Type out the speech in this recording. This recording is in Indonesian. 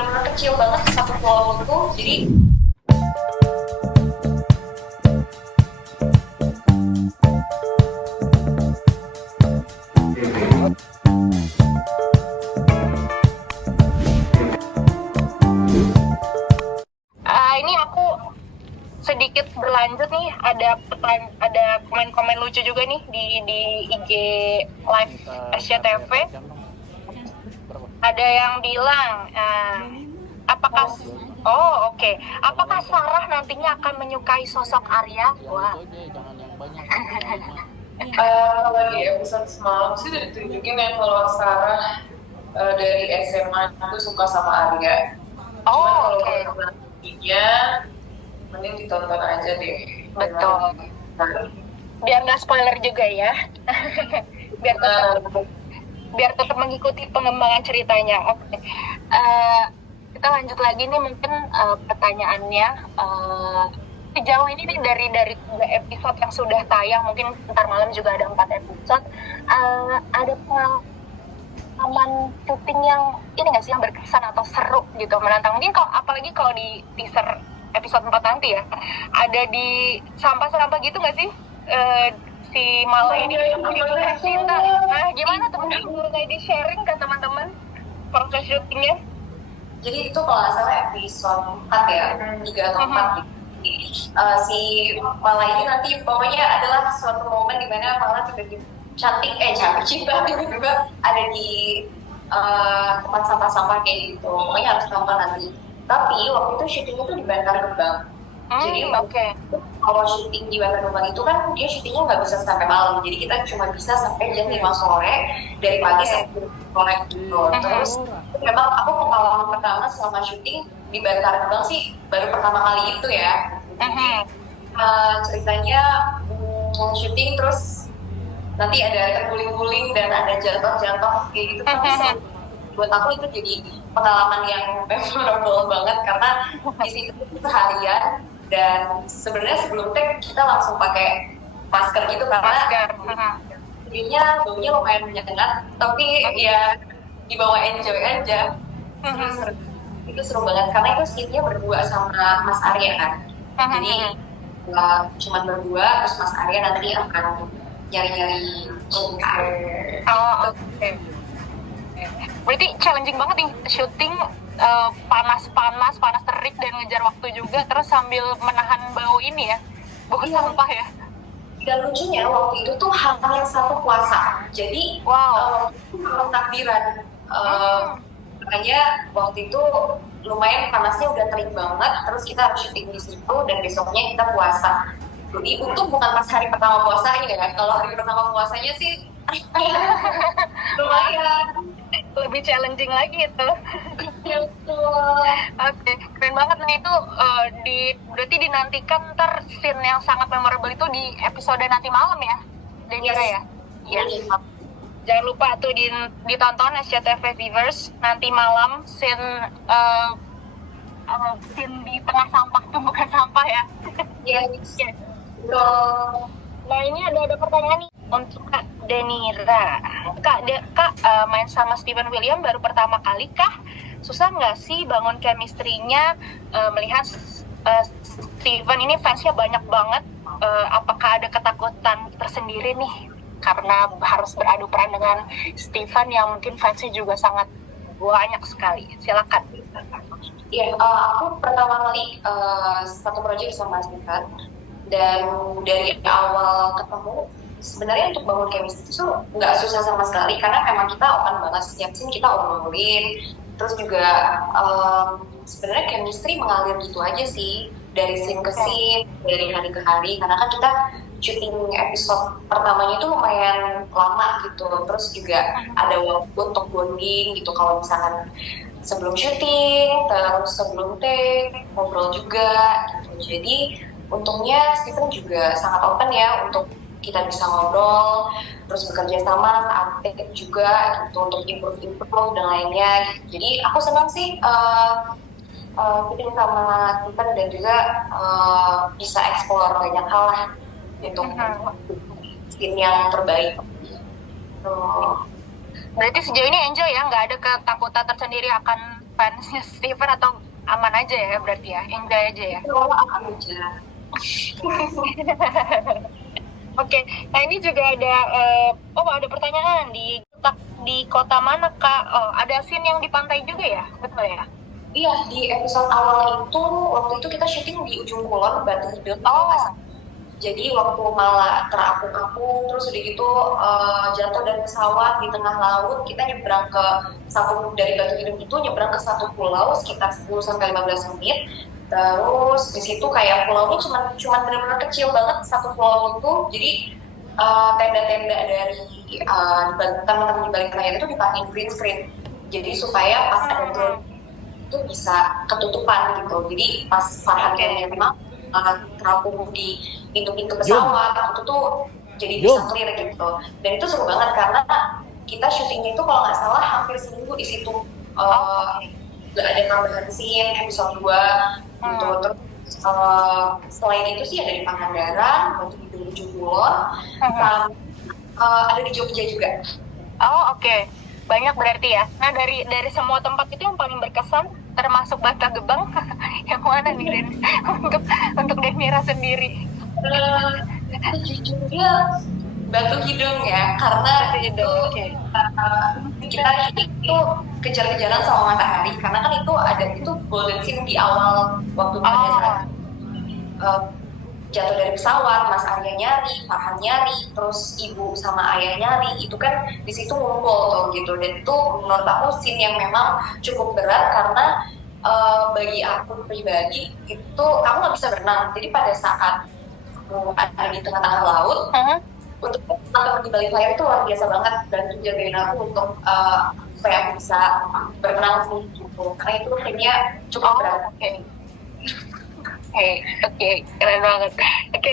benar-benar kecil banget satu pulau itu. Jadi ini aku sedikit berlanjut nih, ada komen-komen lucu juga nih di IG live SCTV. Ada yang bilang apakah apakah Sarah nantinya akan menyukai sosok Arya? Wah. Kalau di episode semalam sih udah ditunjukin ya kalau Sarah dari SMA itu suka sama Arya. Oh, Cuman oke. kalau nantinya mending ditonton aja deh. Betul. Biar nggak spoiler juga ya. biar tetap mengikuti pengembangan ceritanya. Oke. Kita lanjut lagi nih, mungkin pertanyaannya sejauh ini nih dari 3 episode yang sudah tayang, mungkin ntar malam juga ada 4 episode, ada pengalaman syuting yang ini nggak sih, yang berkesan atau seru gitu, menantang, mungkin kalau apalagi kalau di teaser episode 4 nanti ya, ada di sampah-sampah gitu nggak sih, si Mala ini cinta. Nah, gimana teman-teman, boleh di sharing ke teman-teman proses syutingnya? Jadi itu kalau nggak salah episode 4 ya, 3 atau 4 gitu. Si Mala ini nanti pokoknya adalah suatu momen di mana Mala tiba-tiba cantik tiba-tiba ada di tempat sampah-sampah kayak gitu. Pokoknya harus nonton nanti. Tapi waktu itu syutingnya tuh di Bantar Gebang. Jadi kalau syuting di Bantar Gebang itu kan dia syutingnya nggak bisa sampai malam. Jadi kita cuma bisa sampai jam 5 sore, dari pagi sampai sore gitu. Terus memang aku pengalaman pertama selama syuting di Bantar Gebang sih baru pertama kali itu ya. Ceritanya syuting terus nanti ada terguling-guling dan ada jatuh-jatuh kayak gitu. Buat aku itu jadi pengalaman yang memorable banget karena di situ seharian, dan sebenarnya sebelum take kita langsung pakai masker gitu karena baunya lumayan menyengat, tapi ya dibawa enjoy aja. Itu seru banget karena itu scene-nya berdua sama Mas Arya kan. Jadi cuma berdua, terus Mas Arya nanti akan nyari-nyari cinta. Oke. Berarti challenging banget nih syuting, panas terik dan ngejar waktu juga, terus sambil menahan bau ini ya, bau sampah ya. Dan lucunya waktu itu tuh hamil 1 puasa, jadi malam takbiran. Makanya waktu itu lumayan panasnya, udah terik banget, terus kita harus syuting di situ dan besoknya kita puasa. Jadi untung bukan pas hari pertama puasanya ya, kalau hari pertama puasanya sih lumayan lebih challenging lagi itu. Oke, keren banget. Nah itu berarti dinantikan ntar scene yang sangat memorable itu di episode nanti malam ya, Denira ya? Yes. Jangan lupa tuh ditonton SCTV Viewers, nanti malam scene di tengah sampah tuh bukan sampah ya. Yes. Nah ini ada pertanyaan nih untuk Kak Denira. Kak main sama Steven William baru pertama kali kah? Susah nggak sih bangun chemistry-nya, melihat Steven ini fansnya banyak banget? Apakah ada ketakutan tersendiri nih karena harus beradu peran dengan Steven yang mungkin fansnya juga sangat banyak sekali? Silakan. Iya, aku pertama kali satu proyek sama Steven, dan dari awal ketemu sebenarnya untuk bangun chemistry itu nggak susah sama sekali karena memang kita open banget, setiap scene kita obrolin, terus juga sebenarnya chemistry mengalir gitu aja sih dari scene ke scene, dari hari ke hari, karena kan kita syuting episode pertamanya itu lumayan lama gitu, terus juga ada waktu untuk bonding gitu, kalau misalkan sebelum syuting, terus sebelum take, ngobrol juga gitu. Jadi untungnya Steven juga sangat open ya untuk kita bisa ngobrol, terus bekerja sama saat take juga gitu, untuk improve dan lainnya gitu. Jadi aku senang sih fitting sama Steven, dan juga bisa explore banyak hal lah untuk scene yang terbaik. Berarti sejauh ini enjoy ya, nggak ada ketakutan tersendiri akan fansnya Steven atau aman aja ya berarti ya, enjoy aja ya. Itu akan aja. Oke, nah ini juga ada ada pertanyaan di kota mana Kak? Oh, ada scene yang di pantai juga ya, betul ya? Iya, di episode awal itu waktu itu kita syuting di ujung kulon Batu Hidung. Oh, Jadi waktu malah terapung-apung, terus udah gitu jatuh dari pesawat di tengah laut, kita nyebrang ke dari Batu Hidung itu nyebrang ke satu pulau sekitar 10 sampai 15 menit. Terus di situ kayak pulaunya cuma benar-benar kecil banget satu pulau itu. Jadi tenda-tenda dari teman-teman di balik layar itu dipakai green screen. Jadi supaya pas ada drone itu bisa ketutupan gitu. Jadi pas Farhannya memang terapung di pintu-pintu pesawat itu tuh jadi bisa clear gitu. Dan itu seru banget karena kita syutingnya itu kalau nggak salah hampir seminggu di situ. Nggak ada tambahan scene episode 2 gitu. Terus selain itu sih ada di Pangandaran, Batu Hidung, Ujung Kulon, ada di Jogja juga. Oh oke. Banyak berarti ya. Nah dari semua tempat itu yang paling berkesan termasuk Bantar Gebang yang mana nih Den? untuk Denira sendiri? Sejujurnya Batu Hidung ya, karena itu kita itu kejar-kejaran sama matahari, karena kan itu golden scene di awal waktu pada saat jatuh dari pesawat, Mas Arya nyari, Farhan nyari, terus ibu sama ayah nyari, itu kan di situ ngumpul tuh gitu. Dan itu menurut aku scene yang memang cukup berat karena bagi aku pribadi itu aku nggak bisa berenang. Jadi pada saat aku ada di tengah-tengah laut, untuk teman-teman di balik layar itu luar biasa banget dan jagain aku untuk supaya aku bisa berenang sih gitu. Karena itu timnya cukup berat. Oke, keren banget. Oke.